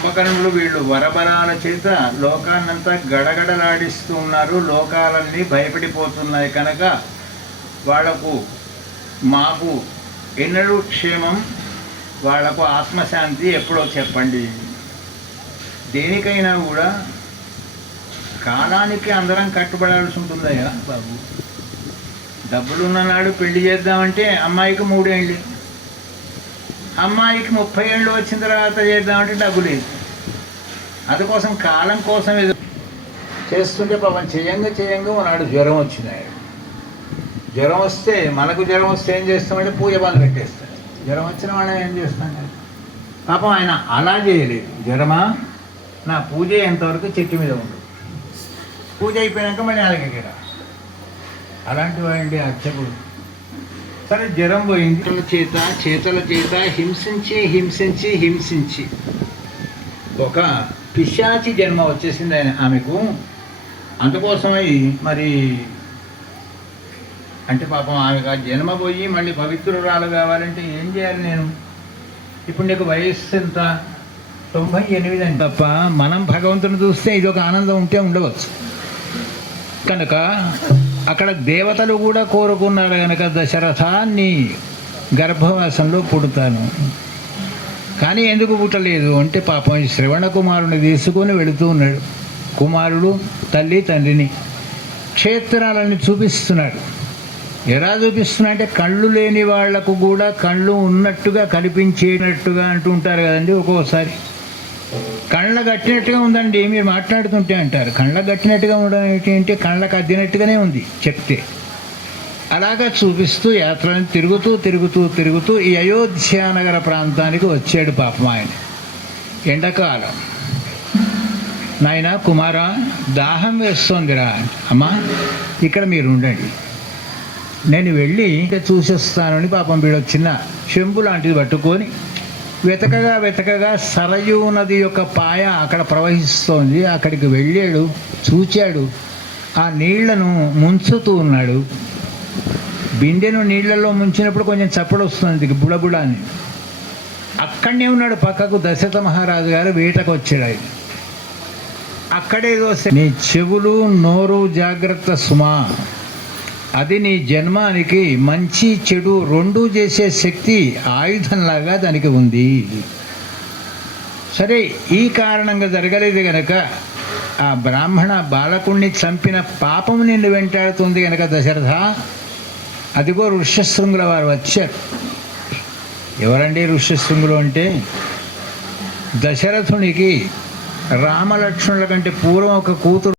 ఉపకరణులు వీళ్ళు వరబరాల చేత లోకాన్నంతా గడగడలాడిస్తూ ఉన్నారు. లోకాలన్నీ భయపడిపోతున్నాయి కనుక వాళ్లకు మాకు ఎన్నడూ క్షేమం, వాళ్లకు ఆత్మశాంతి ఎప్పుడో చెప్పండి. దేనికైనా కూడా కాలానికి అందరం కట్టుబడాల్సి ఉంటుందయ్యా బాబు. డబ్బులున్ననాడు పెళ్లి చేద్దామంటే అమ్మాయికి 3 ఏళ్ళు, అమ్మాయికి 30 ఏళ్ళు వచ్చిన తర్వాత చేద్దామంటే డబ్బు లేదు. అందుకోసం కాలం కోసం ఏదో చేస్తుంటే పాపం చేయంగా ఉన్నాడు జ్వరం వచ్చినాడు. జ్వరం వస్తే మనకు జ్వరం వస్తే ఏం చేస్తామంటే పూజ బాధ పెట్టేస్తాడు. జ్వరం వచ్చిన వాడు ఏం చేస్తాడు? పాపం ఆయన అలా చేయలేదు. జ్వరమా నా పూజ ఎంతవరకు చెట్టు మీద ఉండు, పూజ అయిపోయాక మళ్ళీ అలాగే అలాంటి వాడండి అర్చకుడు. సరే జ్వరం పోయింది, చేతల చేత హింసించి ఒక పిశాచి జన్మ వచ్చేసింది ఆమెకు. అందుకోసమై మరి అంటే పాపం ఆమెకు ఆ జన్మ పోయి మళ్ళీ పవిత్రురాలు కావాలంటే ఏం చేయాలి? నేను ఇప్పుడు నీకు వయస్సు ఎంత? 98 అని తప్ప మనం భగవంతుని చూస్తే ఇది ఒక ఆనందం ఉంటే ఉండవచ్చు. కనుక అక్కడ దేవతలు కూడా కోరుకున్నారు కనుక దశరథాన్ని గర్భవాసంలో పుడతాను. కానీ ఎందుకు పుట్టలేదు అంటే పాపం శ్రవణ కుమారుని తీసుకొని వెళుతూ ఉన్నాడు. కుమారుడు తల్లి తండ్రిని క్షేత్రాలని చూపిస్తున్నాడు. ఎలా చూపిస్తున్నా అంటే కళ్ళు లేని వాళ్లకు కూడా కళ్ళు ఉన్నట్టుగా కనిపించేటట్టుగా అంటూ ఉంటారు కదండి. ఒక్కోసారి కళ్ళ కట్టినట్టుగా ఉందండి మీరు మాట్లాడుతుంటే అంటారు. కళ్ళ కట్టినట్టుగా ఉండడం ఏంటి? కళ్ళకు అద్దినట్టుగానే ఉంది చెప్తే. అలాగా చూపిస్తూ యాత్రలను తిరుగుతూ ఈ అయోధ్యానగర ప్రాంతానికి వచ్చాడు పాపం ఆయన. ఎండాకాలం. నాయన కుమారా దాహం వేస్తోందిరా. అమ్మా ఇక్కడ మీరు ఉండండి, నేను వెళ్ళి చూసేస్తానని పాపం వీడు చిన్న చెంబు లాంటిది పట్టుకొని వెతకగా సరయూ నది యొక్క పాయ అక్కడ ప్రవహిస్తోంది. అక్కడికి వెళ్ళాడు, చూచాడు. ఆ నీళ్లను ముంచుతూ ఉన్నాడు. బిందెను నీళ్లలో ముంచినప్పుడు కొంచెం చప్పుడు వస్తుంది బుడబుడ అని. అక్కడనే ఉన్నాడు పక్కకు దశరథ మహారాజు గారు వేటకు వచ్చాడు. ఆయన అక్కడే నీ చెవులు నోరు జాగ్రత్త సుమా, అది నీ జన్మానికి మంచి చెడు రెండూ చేసే శక్తి ఆయుధంలాగా దానికి ఉంది. సరే ఈ కారణంగా జరగలేదు గనక ఆ బ్రాహ్మణ బాలకుణ్ణి చంపిన పాపం నిన్ను వెంటాడుతుంది గనక దశరథ, అదిగో ఋష్యశృంగుల వారు వచ్చారు. ఎవరండి ఋష్యశృంగులు అంటే? దశరథునికి రామలక్ష్మణుల కంటే పూర్వం ఒక కూతురు